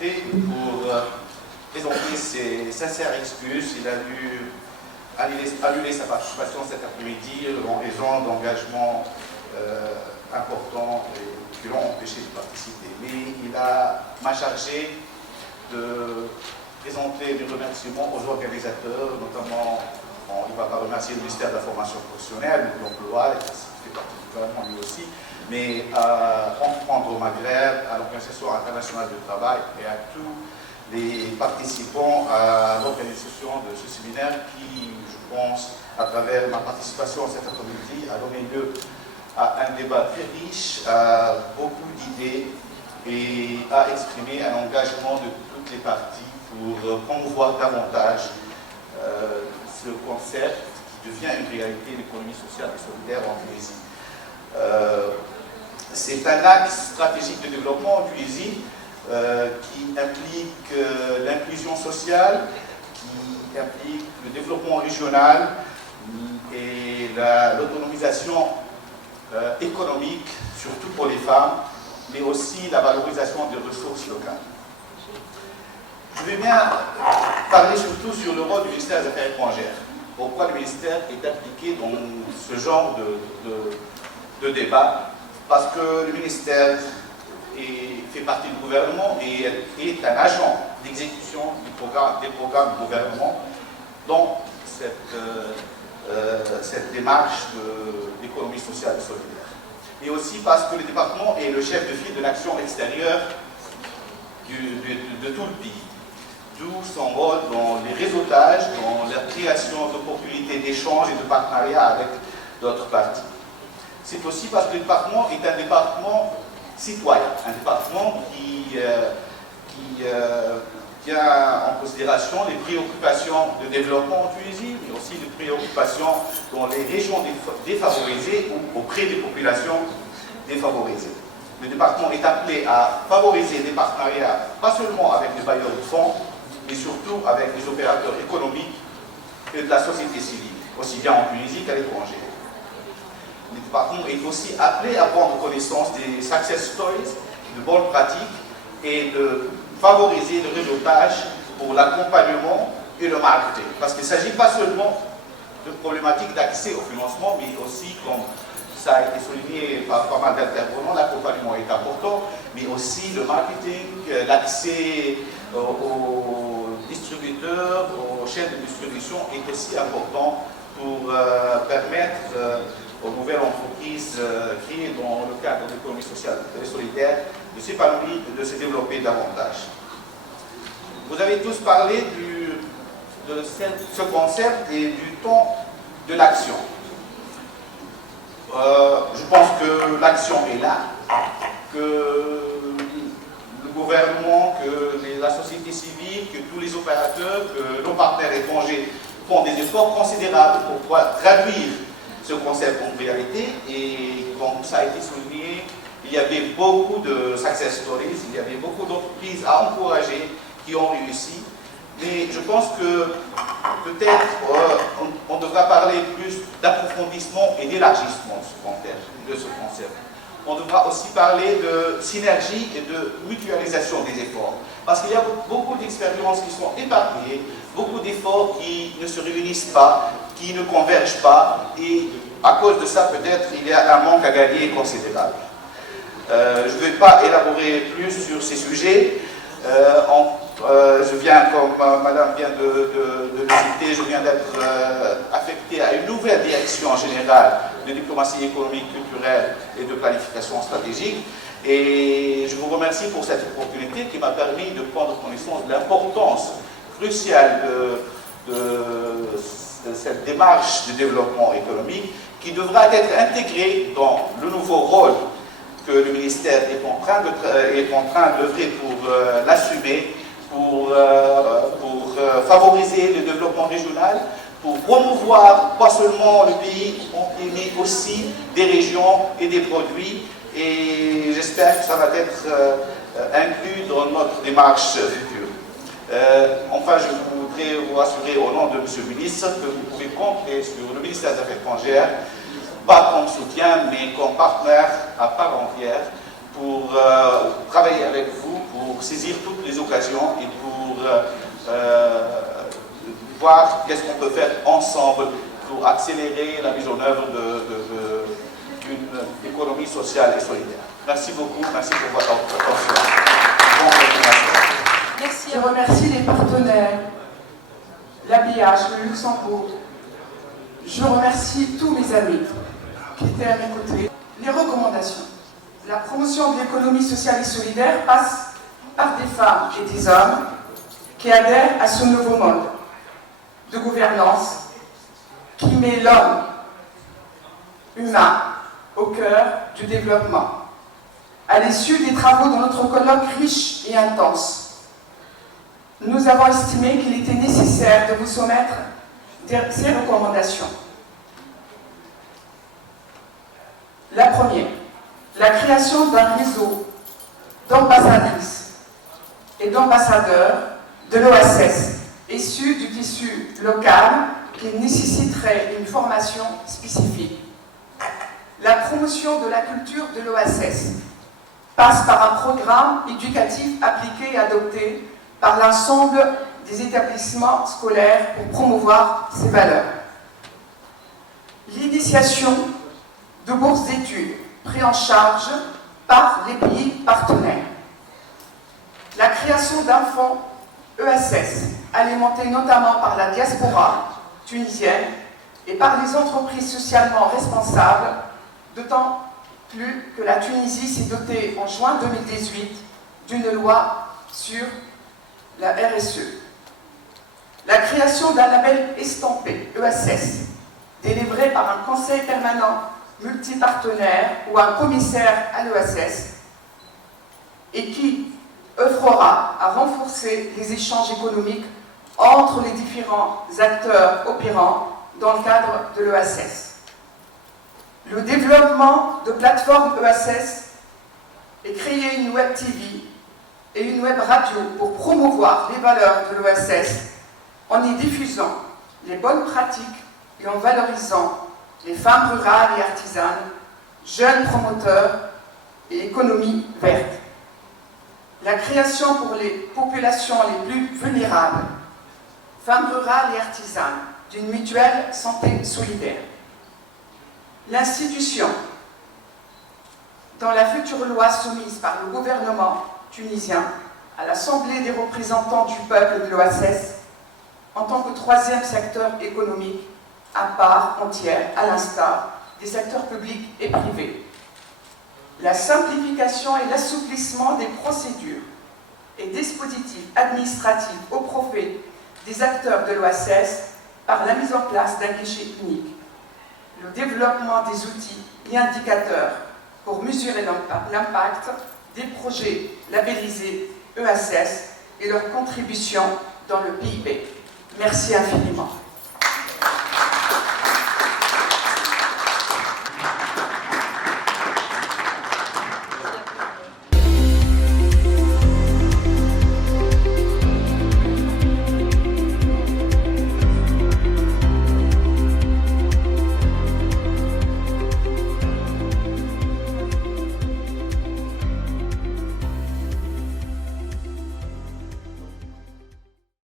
profiter pour présenter ses sincères excuses. Il a dû annuler sa participation cet après-midi en raison d'engagements importants qui l'ont empêché de participer. Mais il m'a chargé de présenter des remerciements aux organisateurs, notamment, il ne va pas remercier le ministère de la formation professionnelle, de l'emploi, qui fait partie du gouvernement lui aussi, mais à Comprendre au Maghreb, à l'Organisation internationale du travail et à tous les participants à l'organisation de ce séminaire qui, je pense, à travers ma participation cet après-midi, a donné lieu à un débat très riche, à beaucoup d'idées et a exprimé un engagement de toutes les parties pour promouvoir davantage ce concept qui devient une réalité, l'économie sociale et solidaire en Tunisie. C'est un axe stratégique de développement en Tunisie qui implique l'inclusion sociale, qui implique le développement régional et l'autonomisation économique, surtout pour les femmes, mais aussi la valorisation des ressources locales. Je vais bien parler surtout sur le rôle du ministère des Affaires étrangères. Pourquoi le ministère est impliqué dans ce genre de débat? Parce que le ministère fait partie du gouvernement et est un agent d'exécution des programmes du gouvernement dans cette démarche d'économie sociale et solidaire. Et aussi parce que le département est le chef de file de l'action extérieure de tout le pays. D'où son rôle dans les réseautages, dans la création d'opportunités d'échange et de partenariat avec d'autres parties. C'est aussi parce que le département est un département citoyen, un département qui tient en considération les préoccupations de développement en Tunisie, mais aussi les préoccupations dans les régions défavorisées ou auprès des populations défavorisées. Le département est appelé à favoriser des partenariats, pas seulement avec les bailleurs de fonds, mais surtout avec les opérateurs économiques et de la société civile, aussi bien en Tunisie qu'à l'étranger. Le département est aussi appelé à prendre connaissance des success stories, de bonnes pratiques et de favoriser le réseautage pour l'accompagnement et le marketing. Parce qu'il ne s'agit pas seulement de problématiques d'accès au financement, mais aussi, comme ça a été souligné par pas mal d'intervenants, l'accompagnement est important, mais aussi le marketing, l'accès aux distributeurs, aux chaînes de distribution est aussi important pour permettre aux nouvelles entreprises créées dans le cadre de l'économie sociale et solidaire de s'épanouir et de se développer davantage. Vous avez tous parlé de ce concept et du temps de l'action. Je pense que l'action est là, que le gouvernement, que la société civile, que tous les opérateurs, que nos partenaires étrangers font des efforts considérables pour pouvoir traduire ce concept en réalité. Et comme ça a été souligné, il y avait beaucoup de success stories, il y avait beaucoup d'entreprises à encourager qui ont réussi. Mais je pense que peut-être on devra parler plus d'approfondissement et d'élargissement de ce concept. On devra aussi parler de synergie et de mutualisation des efforts. Parce qu'il y a beaucoup d'expériences qui sont éparpillées, beaucoup d'efforts qui ne se réunissent pas, qui ne convergent pas, et à cause de ça, peut-être, il y a un manque à gagner considérable. Je ne vais pas élaborer plus sur ces sujets. Je viens, comme Madame vient de le citer, je viens d'être affecté à une nouvelle direction générale de diplomatie économique, culturelle et de planification stratégique. Et je vous remercie pour cette opportunité qui m'a permis de prendre connaissance de l'importance cruciale de cette démarche de développement économique qui devra être intégrée dans le nouveau rôle que le ministère est en train d'œuvrer pour l'assumer, pour favoriser le développement régional, pour promouvoir pas seulement le pays, mais aussi des régions et des produits. Et j'espère que ça va être inclus dans notre démarche future. Enfin, je voudrais vous assurer au nom de M. le ministre que vous pouvez compter sur le ministère des Affaires étrangères, pas comme soutien, mais comme partenaire à part entière pour travailler avec vous, pour pour saisir toutes les occasions et pour voir qu'est-ce qu'on peut faire ensemble pour accélérer la mise en œuvre d'une économie sociale et solidaire. Merci beaucoup, merci pour votre attention. Bonne continuation. Merci. Je remercie les partenaires, l'habillage, le Luxembourg. Je remercie tous mes amis qui étaient à mes côtés. Les recommandations. La promotion de l'économie sociale et solidaire passe par des femmes et des hommes qui adhèrent à ce nouveau mode de gouvernance qui met l'homme humain au cœur du développement. À l'issue des travaux de notre colloque riche et intense, nous avons estimé qu'il était nécessaire de vous soumettre ces recommandations. La première, la création d'un réseau d'ambassadrices et d'ambassadeurs de l'OSS, issus du tissu local qui nécessiterait une formation spécifique. La promotion de la culture de l'OSS passe par un programme éducatif appliqué et adopté par l'ensemble des établissements scolaires pour promouvoir ces valeurs. L'initiation de bourses d'études prises en charge par les pays partenaires. La création d'un fonds ESS, alimenté notamment par la diaspora tunisienne et par les entreprises socialement responsables, d'autant plus que la Tunisie s'est dotée en juin 2018 d'une loi sur la RSE. La création d'un label estampé ESS, délivré par un conseil permanent multipartenaire ou un commissaire à l'ESS, et qui œuvrera à renforcer les échanges économiques entre les différents acteurs opérants dans le cadre de l'ESS. Le développement de plateformes ESS et créer une web TV et une web radio pour promouvoir les valeurs de l'ESS en y diffusant les bonnes pratiques et en valorisant les femmes rurales et artisanes, jeunes promoteurs et économie verte. La création pour les populations les plus vulnérables, femmes rurales et artisanes, d'une mutuelle santé solidaire. L'institution, dans la future loi soumise par le gouvernement tunisien à l'Assemblée des représentants du peuple de l'OSS, en tant que troisième secteur économique à part entière, à l'instar des secteurs publics et privés. La simplification et l'assouplissement des procédures et dispositifs administratifs au profit des acteurs de l'OSS par la mise en place d'un guichet unique. Le développement des outils et indicateurs pour mesurer l'impact des projets labellisés ESS et leur contribution dans le PIB. Merci infiniment.